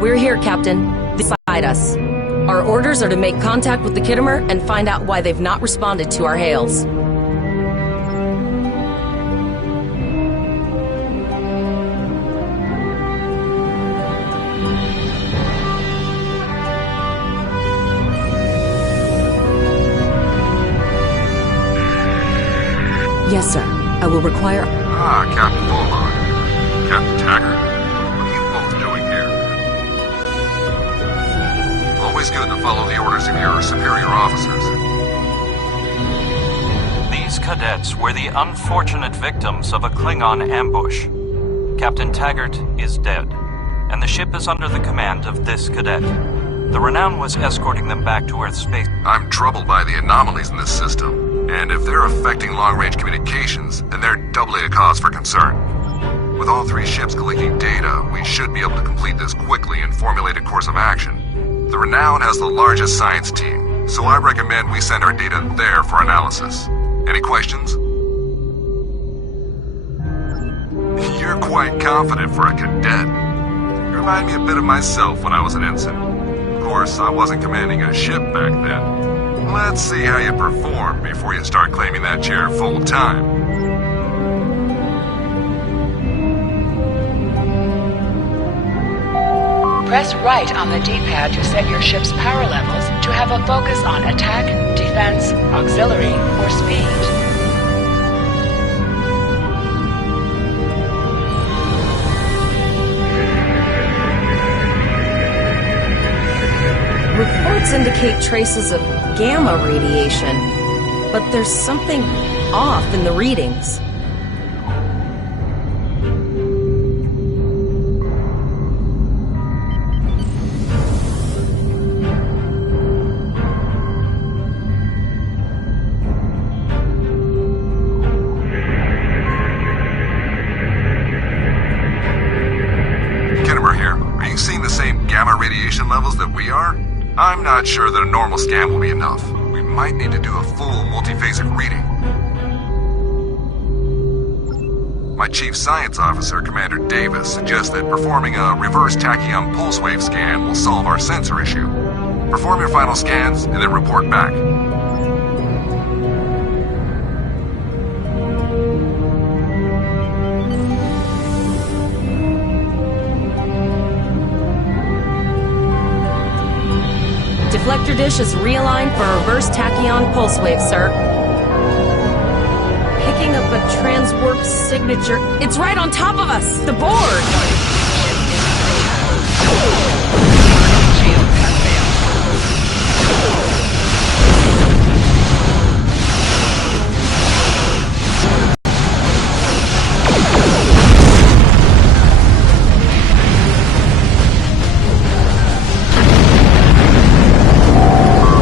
We're here, Captain. Beside us. Our orders are to make contact with the Kittimer and find out why they've not responded to our hails. Yes, sir. I will require... Captain Bulldog. Captain Taggart. What are you both doing here? Always good to follow the orders of your superior officers. These cadets were the unfortunate victims of a Klingon ambush. Captain Taggart is dead, and the ship is under the command of this cadet. The Renown was escorting them back to Earth space. I'm troubled by the anomalies in this system. And if they're affecting long-range communications, then they're doubly a cause for concern. With all three ships collecting data, we should be able to complete this quickly and formulate a course of action. The Renown has the largest science team, so I recommend we send our data there for analysis. Any questions? You're quite confident for a cadet. You remind me a bit of myself when I was an ensign. Of course, I wasn't commanding a ship back then. Let's see how you perform before you start claiming that chair full-time. Press right on the D-pad to set your ship's power levels to have a focus on attack, defense, auxiliary, or speed. Reports indicate traces of gamma radiation, but there's something off in the readings. Kittimer here. Are you seeing the same gamma radiation levels that we are? I'm not sure that a normal scan will be enough. We might need to do a full multiphasic reading. My chief science officer, Commander Davis, suggests that performing a reverse tachyon pulse wave scan will solve our sensor issue. Perform your final scans and then report back. Deflector dish is realigned for a reverse tachyon pulse wave, sir. Picking up a transwarp signature. It's right on top of us! The board!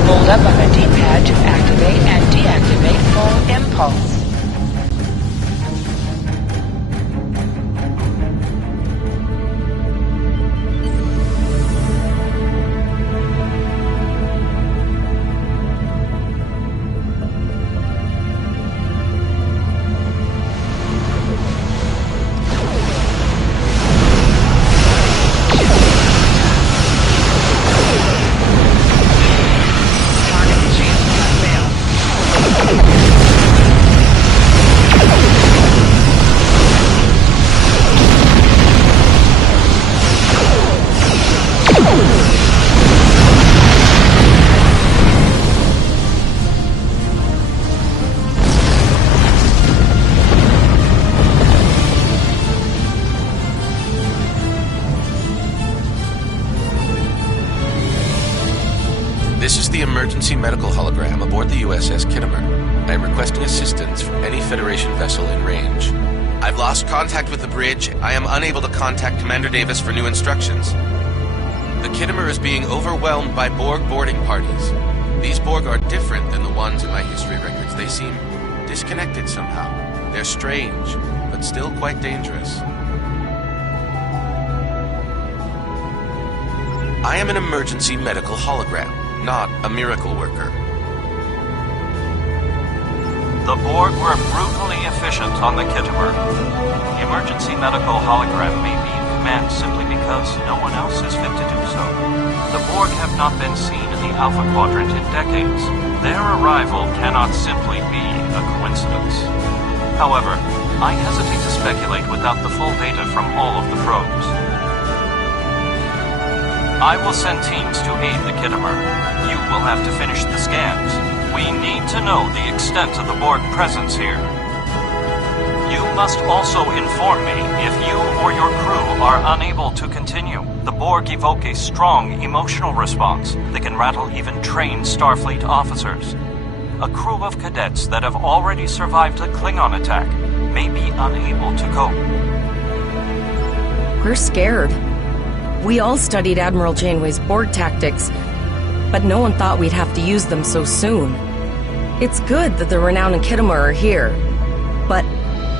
Hold up on the D-pad to activate and deactivate full impulse. This is the emergency medical hologram aboard the USS Kittimer. I am requesting assistance from any Federation vessel in range. I've lost contact with the bridge. I am unable to contact Commander Davis for new instructions. The Kittimer is being overwhelmed by Borg boarding parties. These Borg are different than the ones in my history records. They seem disconnected somehow. They're strange, but still quite dangerous. I am an emergency medical hologram, not a miracle worker. The Borg were brutally efficient on the Kittimer. The emergency medical hologram may be in command simply because because no one else is fit to do so. The Borg have not been seen in the Alpha Quadrant in decades. Their arrival cannot simply be a coincidence. However, I hesitate to speculate without the full data from all of the probes. I will send teams to aid the Kittimer. You will have to finish the scans. We need to know the extent of the Borg presence here. You must also inform me if you or your crew are unable to continue. The Borg evoke a strong emotional response that can rattle even trained Starfleet officers. A crew of cadets that have already survived a Klingon attack may be unable to cope. We're scared. We all studied Admiral Janeway's Borg tactics, but no one thought we'd have to use them so soon. It's good that the Renown and Kittimer are here, but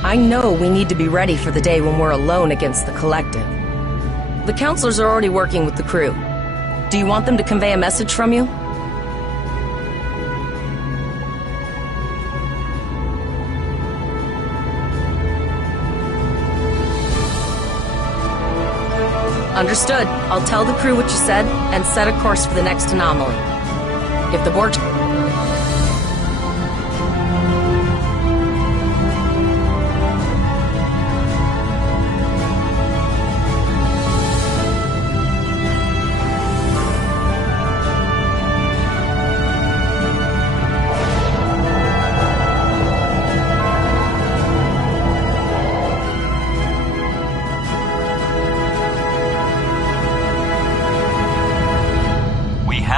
I know we need to be ready for the day when we're alone against the Collective. The counselors are already working with the crew. Do you want them to convey a message from you? Understood. I'll tell the crew what you said and set a course for the next anomaly. If the Borg...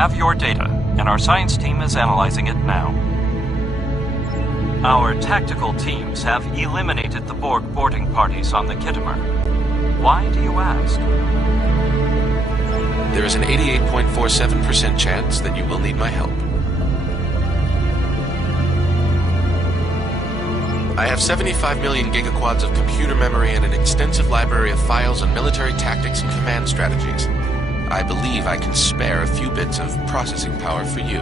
Have your data, and our science team is analyzing it now. Our tactical teams have eliminated the Borg boarding parties on the Kittimer. Why do you ask? There is an 88.47% chance that you will need my help. I have 75 million gigaquads of computer memory and an extensive library of files on military tactics and command strategies. I believe I can spare a few bits of processing power for you.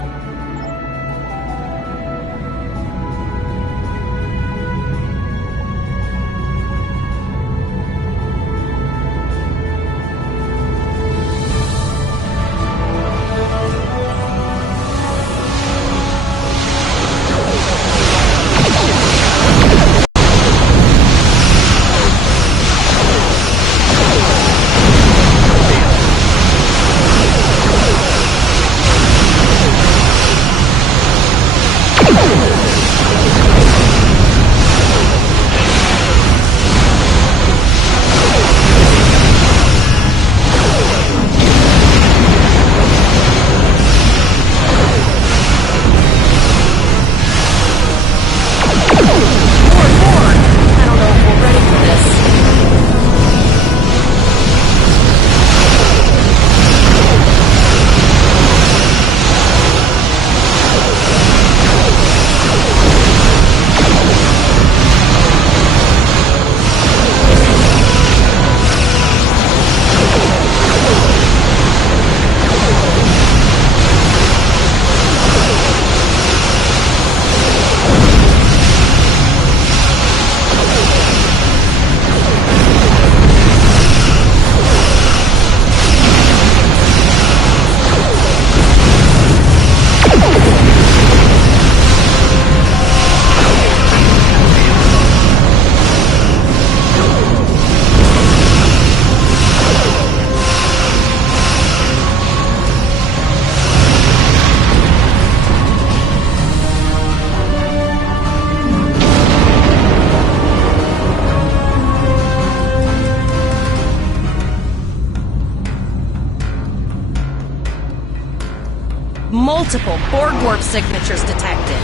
Multiple Borg warp signatures detected.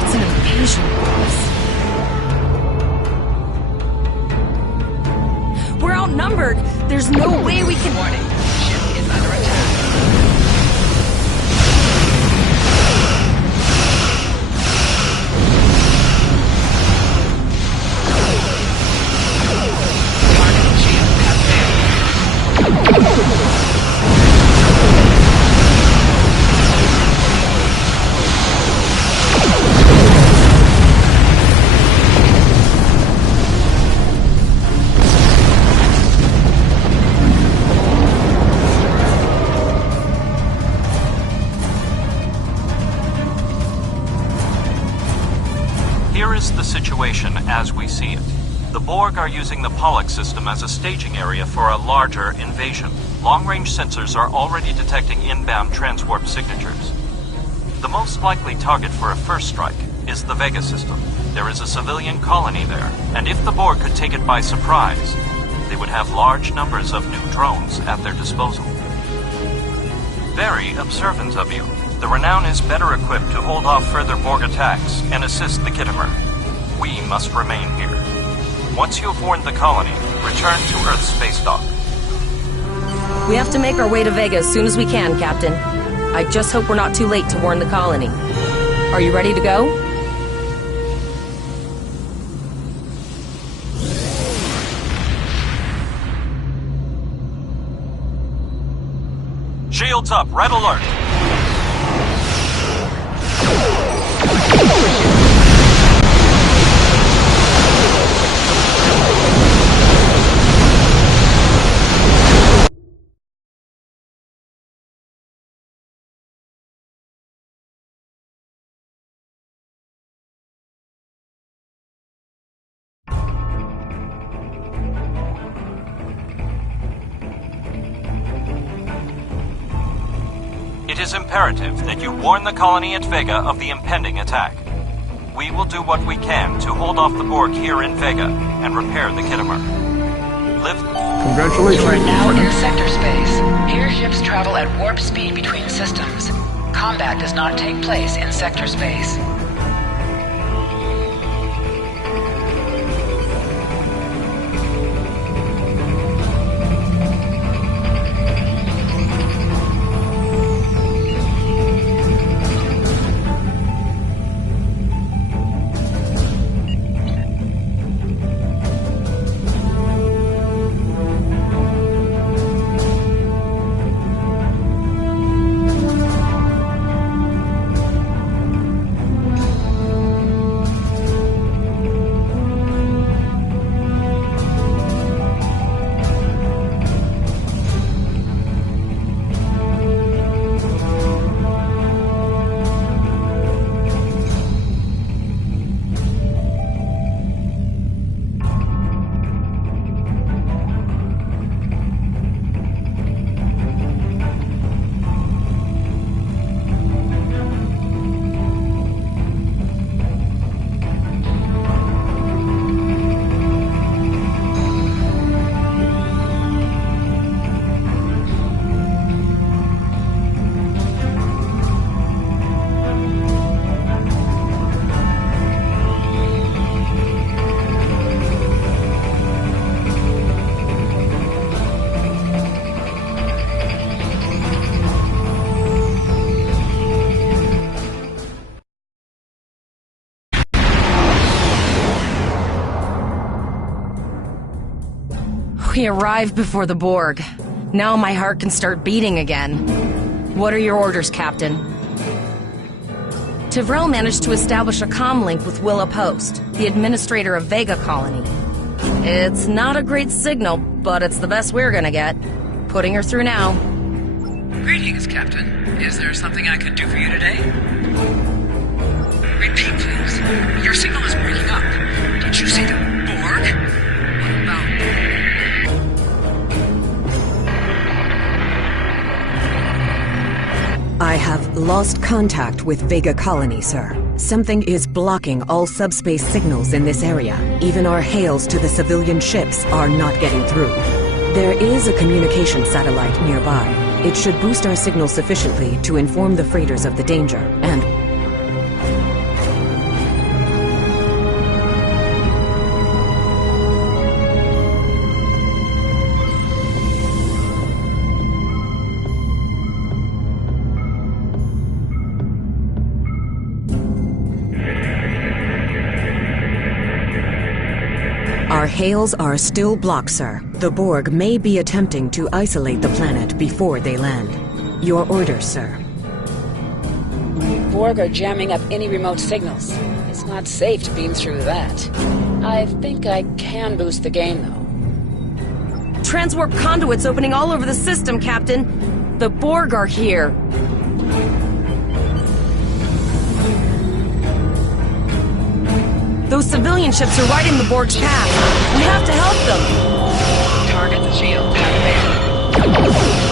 It's an invasion, boss. We're outnumbered. There's no way we can... Warning. Ship is under attack. Target shield has failed. Here is the situation as we see it. The Borg are using the Pollux system as a staging area for a larger invasion. Long-range sensors are already detecting inbound transwarp signatures. The most likely target for a first strike is the Vega system. There is a civilian colony there, and if the Borg could take it by surprise, they would have large numbers of new drones at their disposal. Very observant of you. The Renown is better equipped to hold off further Borg attacks and assist the Khitomer. We must remain here. Once you have warned the colony, return to Earth's space dock. We have to make our way to Vega as soon as we can, Captain. I just hope we're not too late to warn the colony. Are you ready to go? Shields up, red alert! It is imperative that you warn the colony at Vega of the impending attack. We will do what we can to hold off the Borg here in Vega and repair the Khitomer. Live. Congratulations. You are now in sector space. Here ships travel at warp speed between systems. Combat does not take place in sector space. We arrived before the Borg. Now my heart can start beating again. What are your orders, Captain? Tivrell managed to establish a comm link with Willa Post, the administrator of Vega Colony. It's not a great signal, but it's the best we're gonna get. Putting her through now. Greetings, Captain. Is there something I can do for you today? Repeat, please. Your signal is breaking up. Did you say the Borg? What about... I have lost contact with Vega Colony, sir. Something is blocking all subspace signals in this area. Even our hails to the civilian ships are not getting through. There is a communication satellite nearby. It should boost our signal sufficiently to inform the freighters of the danger, and... Our hails are still blocked, sir. The Borg may be attempting to isolate the planet before they land. Your orders, sir. Borg are jamming up any remote signals. It's not safe to beam through that. I think I can boost the gain, though. Transwarp conduits opening all over the system, Captain. The Borg are here. Those civilian ships are right in the Borg's path. We have to help them. Target shields have failed.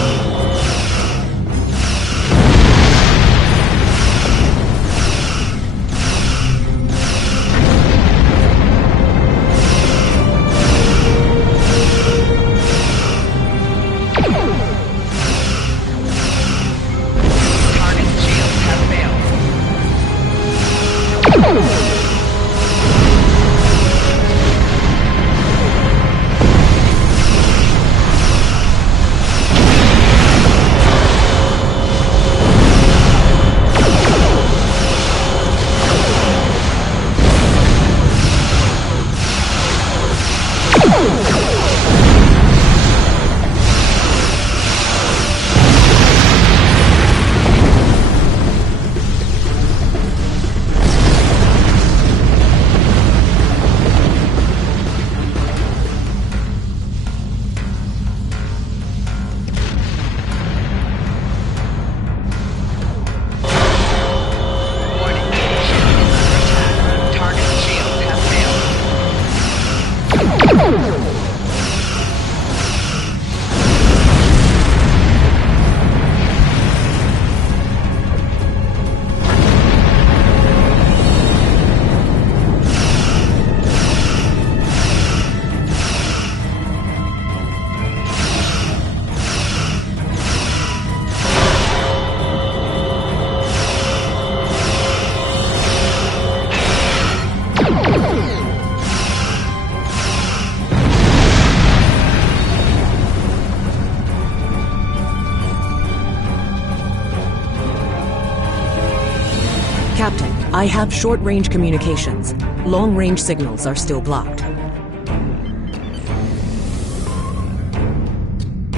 Captain, I have short-range communications. Long-range signals are still blocked.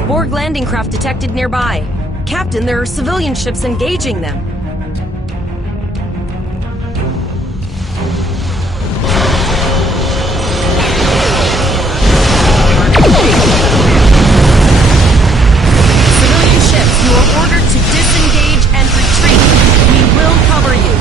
Borg landing craft detected nearby. Captain, there are civilian ships engaging them. Civilian ships, you are ordered to disengage and retreat. We will cover you.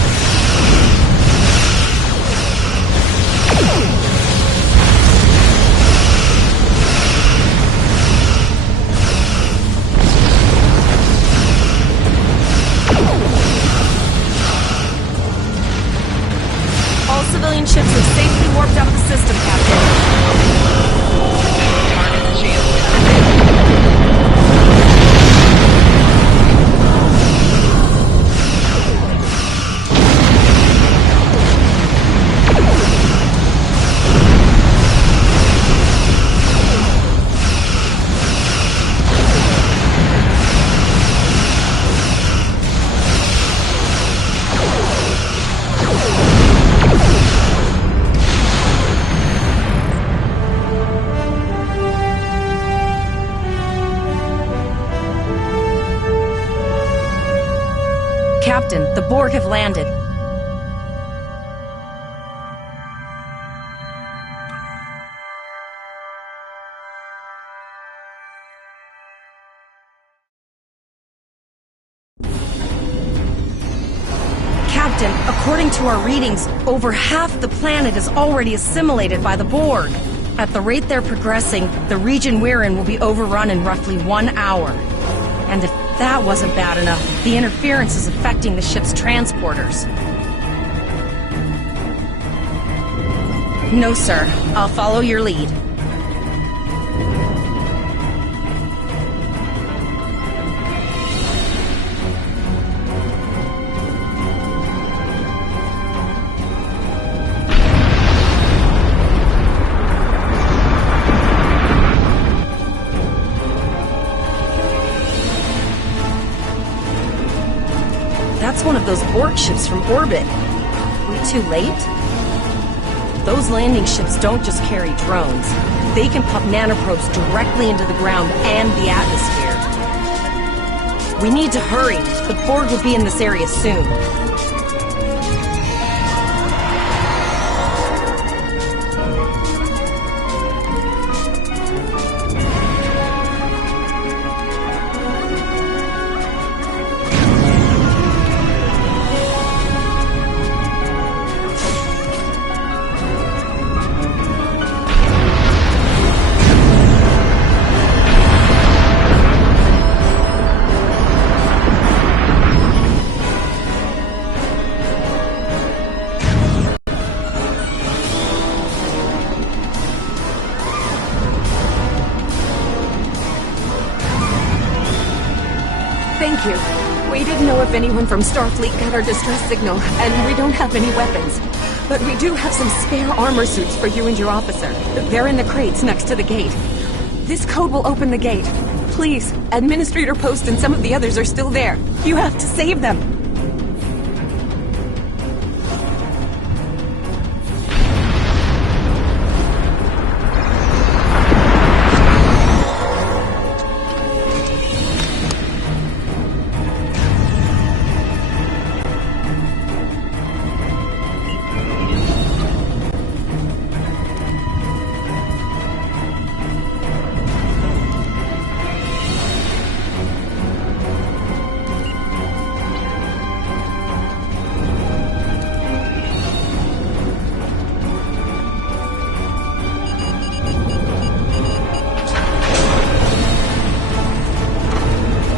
All civilian ships have safely warped out of the system, Captain. Target shields have failed. Captain, the Borg have landed. Captain, according to our readings, over half the planet is already assimilated by the Borg. At the rate they're progressing, the region we're in will be overrun in roughly 1 hour. And if that wasn't bad enough, the interference is affecting the ship's transporters. No, sir. I'll follow your lead. That's one of those Borg ships from orbit. We too late? Those landing ships don't just carry drones. They can pump nanoprobes directly into the ground and the atmosphere. We need to hurry. The Borg will be in this area soon. Thank you. We didn't know if anyone from Starfleet got our distress signal, and we don't have any weapons. But we do have some spare armor suits for you and your officer. They're in the crates next to the gate. This code will open the gate. Please, Administrator Post and some of the others are still there. You have to save them.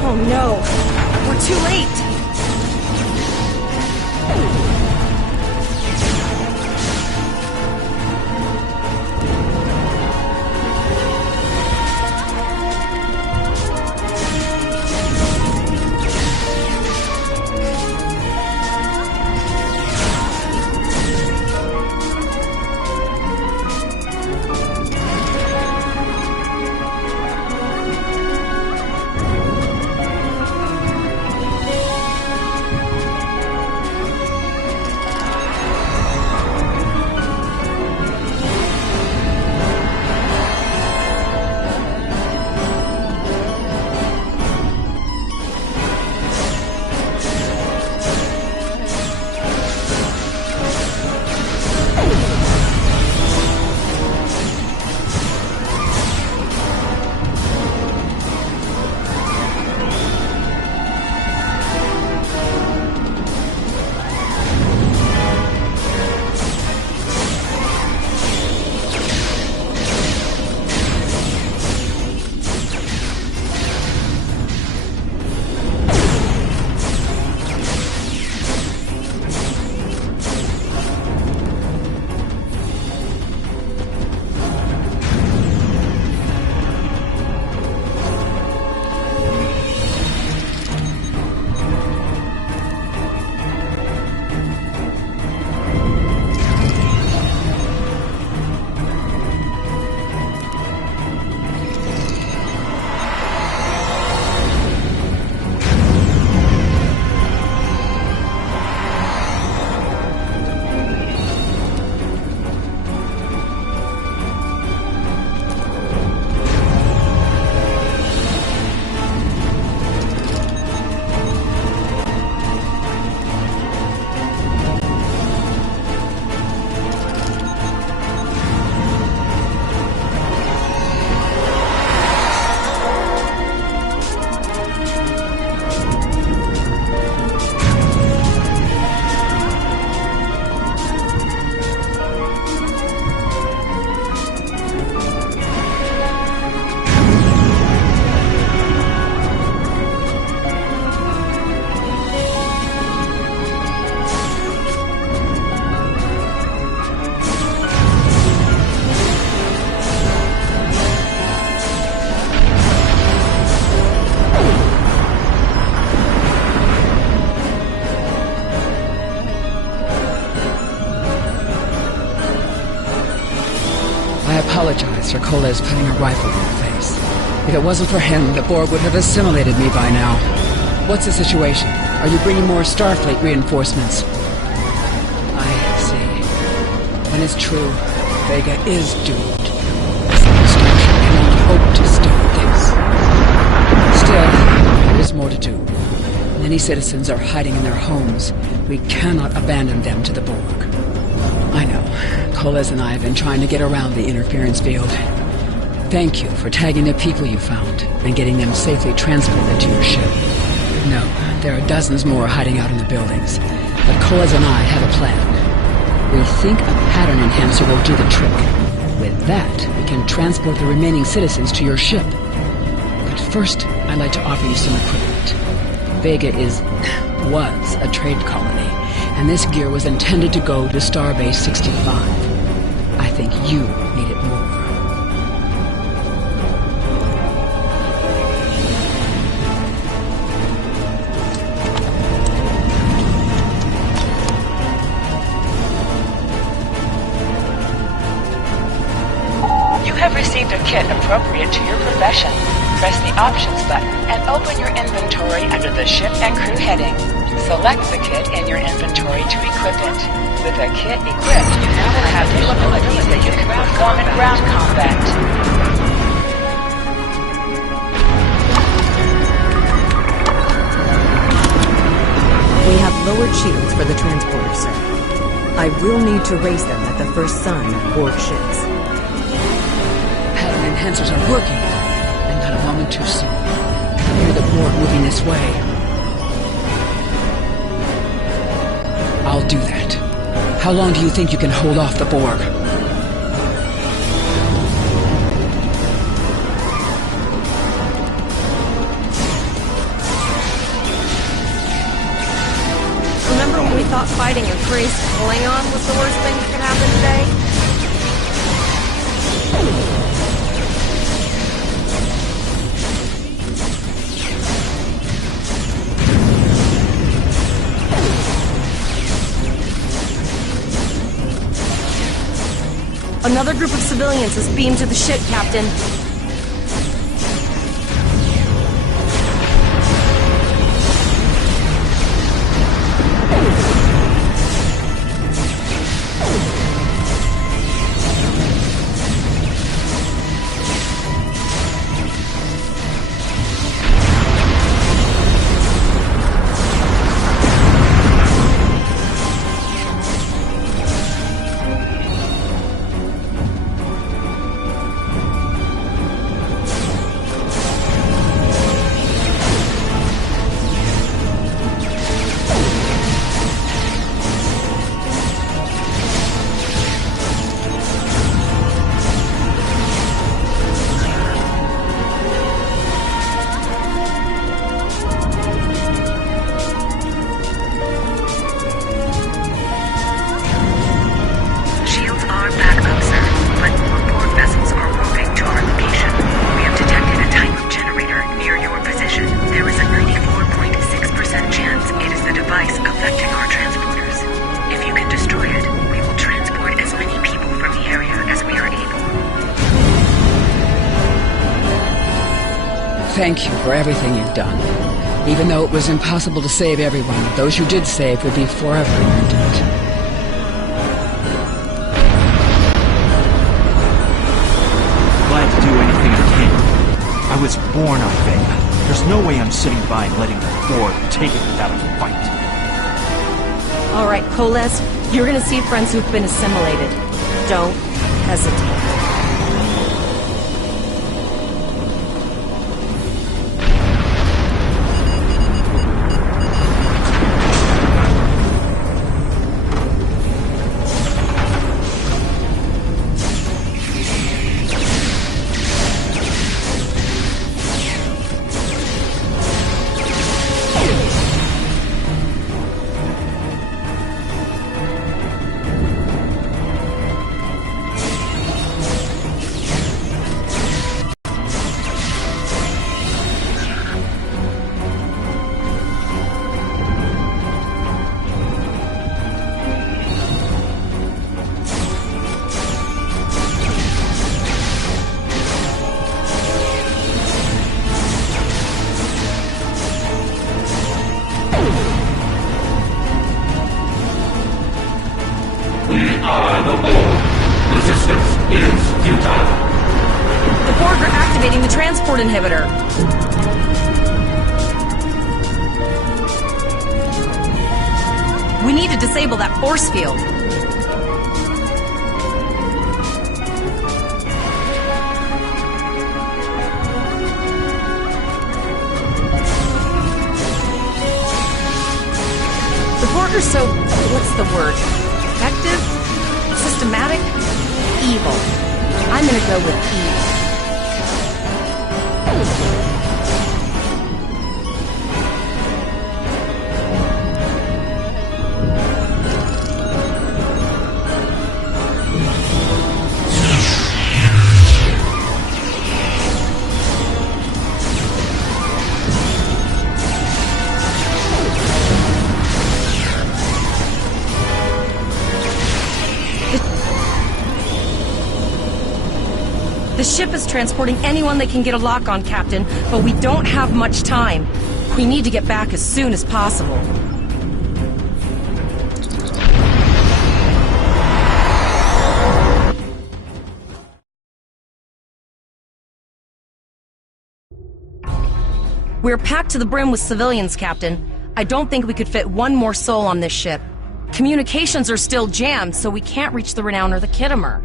Oh no! We're too late! I apologize for Koles putting a rifle in your face. If it wasn't for him, the Borg would have assimilated me by now. What's the situation? Are you bringing more Starfleet reinforcements? I see. Then it's true. Vega is doomed. The Starship cannot hope to stop this. Still, there is more to do. Many citizens are hiding in their homes. We cannot abandon them to the Borg. I know. Koles and I have been trying to get around the interference field. Thank you for tagging the people you found and getting them safely transported to your ship. No, there are dozens more hiding out in the buildings. But Koles and I have a plan. We think a pattern enhancer will do the trick. With that, we can transport the remaining citizens to your ship. But first, I'd like to offer you some equipment. Vega was a trade colony, and this gear was intended to go to Starbase 65. I think you need it more. have received a kit appropriate to your profession. Press the Options button and open your inventory under the Ship and Crew heading. Select the kit in your inventory to equip it. With a kit equipped, you now have capabilities that you can perform in ground combat. We have lowered shields for the transporter, sir. I will need to raise them at the first sign of Borg ships. Pattern enhancers are working, and not a moment too soon. I hear the Borg moving this way. I'll do that. How long do you think you can hold off the Borg? Remember when we thought fighting a crazed Klingon was the worst thing that could happen today? Another group of civilians is beamed to the ship, Captain. Thank you for everything you've done. Even though it was impossible to save everyone, those you did save will be forever in your debt. Glad to do anything I can. I was born on Vega. There's no way I'm sitting by and letting the Borg take it without a fight. All right, Koles, you're gonna see friends who've been assimilated. Don't hesitate. The transport inhibitor. We need to disable that force field. The Borg are so, what's the word? Effective? Systematic? Evil. I'm gonna go with evil. The ship is transporting anyone they can get a lock on, Captain, but we don't have much time. We need to get back as soon as possible. We're packed to the brim with civilians, Captain. I don't think we could fit one more soul on this ship. Communications are still jammed, so we can't reach the Renown or the Kittimer.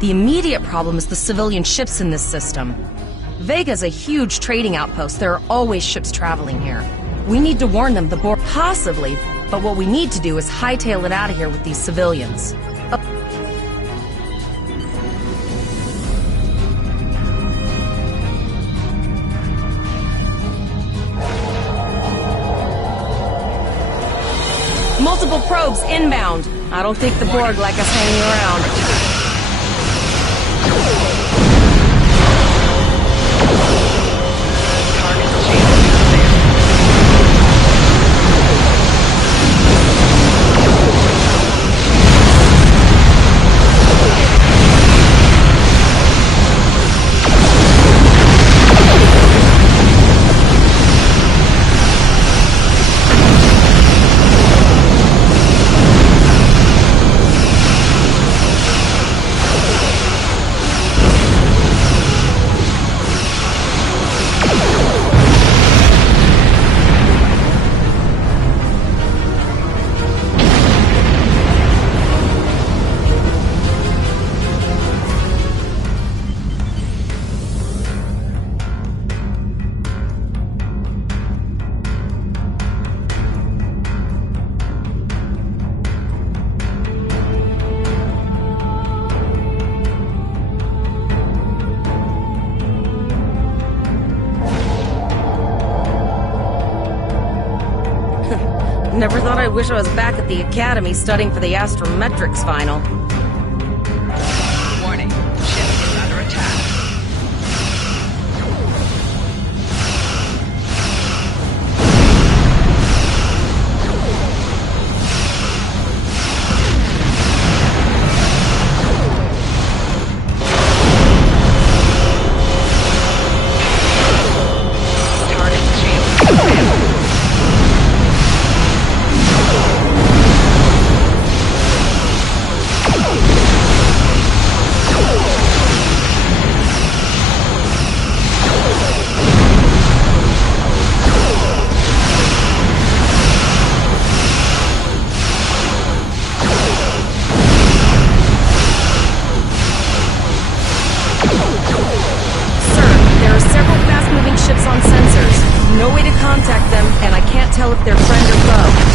The immediate problem is the civilian ships in this system. Vega's a huge trading outpost. There are always ships traveling here. We need to warn them the Borg possibly, but what we need to do is hightail it out of here with these civilians. Multiple probes inbound. I don't think the Borg like us hanging around. Never thought I'd wish I was back at the Academy studying for the Astrometrics final. Warning, ship is under attack. No way to contact them, and I can't tell if they're friend or foe.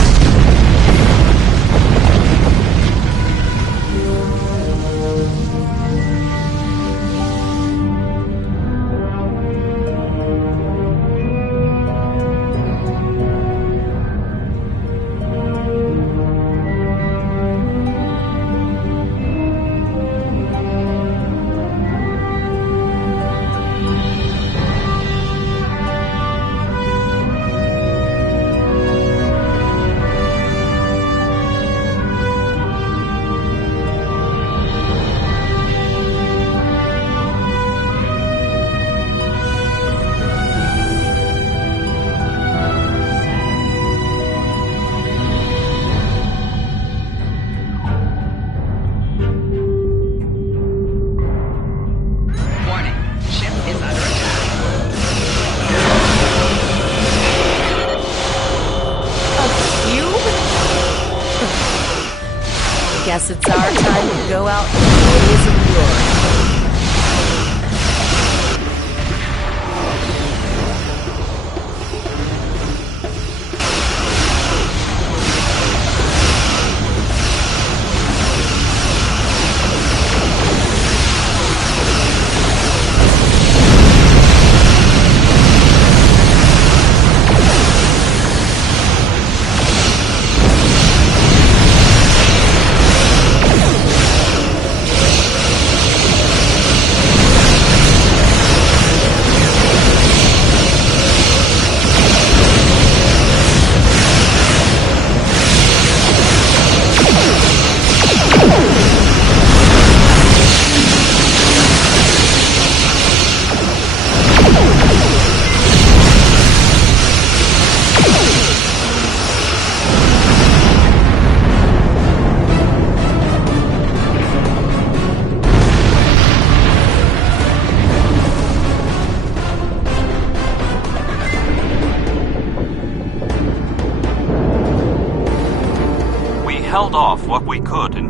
Guess it's our time to go out in the blaze of glory.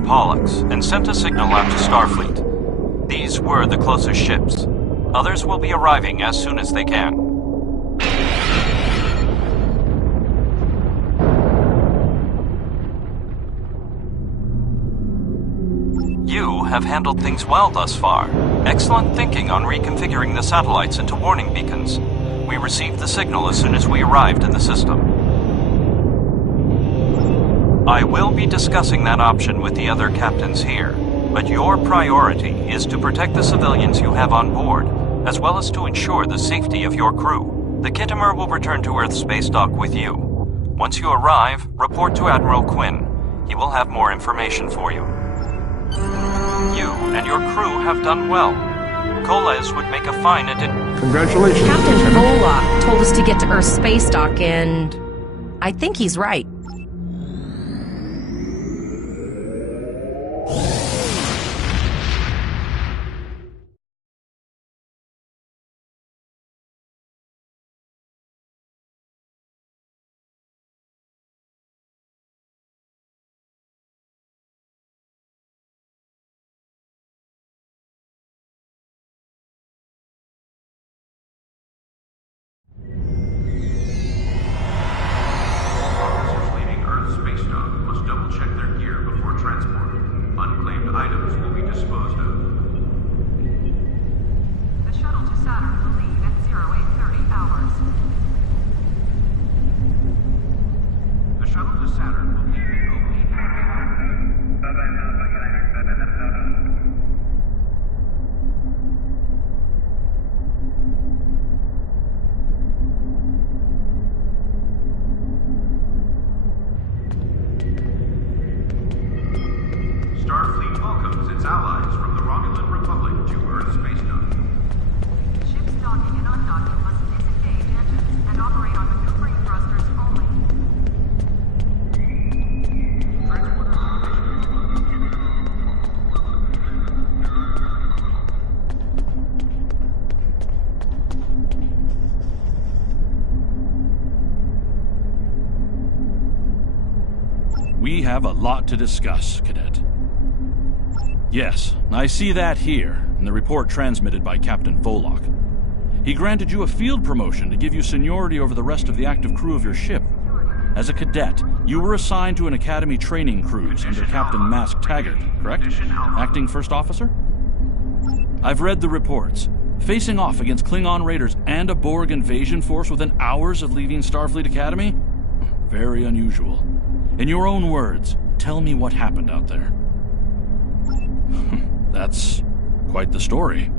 Pollux and sent a signal out to Starfleet. These were the closest ships. Others will be arriving as soon as they can. You have handled things well thus far. Excellent thinking on reconfiguring the satellites into warning beacons. We received the signal as soon as we arrived in the system. I will be discussing that option with the other captains here, but your priority is to protect the civilians you have on board, as well as to ensure the safety of your crew. The Kittimer will return to Earth space dock with you. Once you arrive, report to Admiral Quinn. He will have more information for you. You and your crew have done well. Koles would make a fine addition. Congratulations, Captain Lieutenant. Volok told us to get to Earth space dock, and I think he's right. Leaving Earth space dock must double-check their gear before transport. Unclaimed items will be disposed of. The shuttle to Saturn will leave at 0830 hours. The shuttle to Saturn will leave in 0830 hours. Starfleet welcomes its allies from the Romulan Republic to Earth space dock. Ships docking and undocking must disengage engines and operate on maneuvering thrusters only. We have a lot to discuss, Cadet. Yes, I see that here, in the report transmitted by Captain Volok. He granted you a field promotion to give you seniority over the rest of the active crew of your ship. As a cadet, you were assigned to an Academy training cruise under Captain Mask Taggart, correct? Acting First Officer? I've read the reports. Facing off against Klingon raiders and a Borg invasion force within hours of leaving Starfleet Academy? Very unusual. In your own words, tell me what happened out there. That's quite the story.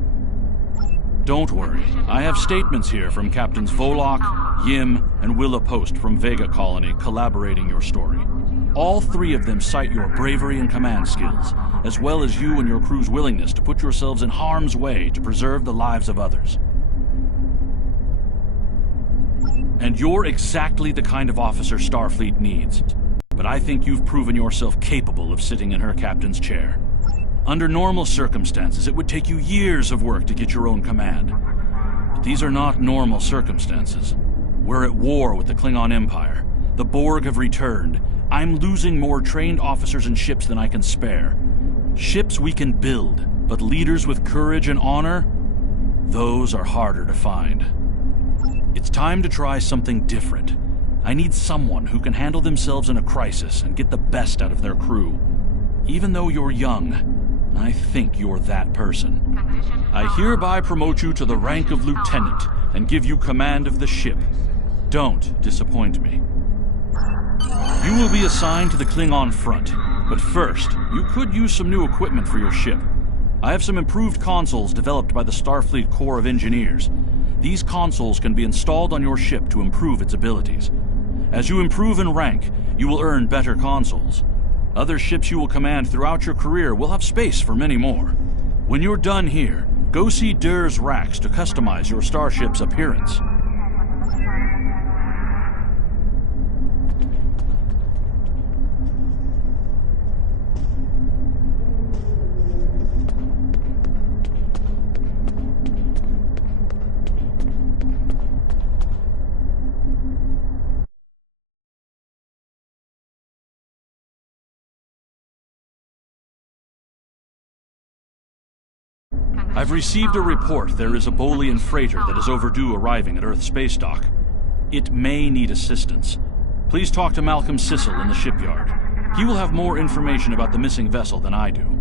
Don't worry. I have statements here from Captains Volok, Yim, and Willa Post from Vega Colony collaborating your story. All three of them cite your bravery and command skills, as well as you and your crew's willingness to put yourselves in harm's way to preserve the lives of others. And you're exactly the kind of officer Starfleet needs. But I think you've proven yourself capable of sitting in her captain's chair. Under normal circumstances, it would take you years of work to get your own command. But these are not normal circumstances. We're at war with the Klingon Empire. The Borg have returned. I'm losing more trained officers and ships than I can spare. Ships we can build, but leaders with courage and honor? Those are harder to find. It's time to try something different. I need someone who can handle themselves in a crisis and get the best out of their crew. Even though you're young, I think you're that person. I hereby promote you to the rank of lieutenant and give you command of the ship. Don't disappoint me. You will be assigned to the Klingon front, but first, you could use some new equipment for your ship. I have some improved consoles developed by the Starfleet Corps of Engineers. These consoles can be installed on your ship to improve its abilities. As you improve in rank, you will earn better consoles. Other ships you will command throughout your career will have space for many more. When you're done here, go see Durr's racks to customize your starship's appearance. I've received a report there is a Bolian freighter that is overdue arriving at Earth Space Dock. It may need assistance. Please talk to Malcolm Sissel in the shipyard. He will have more information about the missing vessel than I do.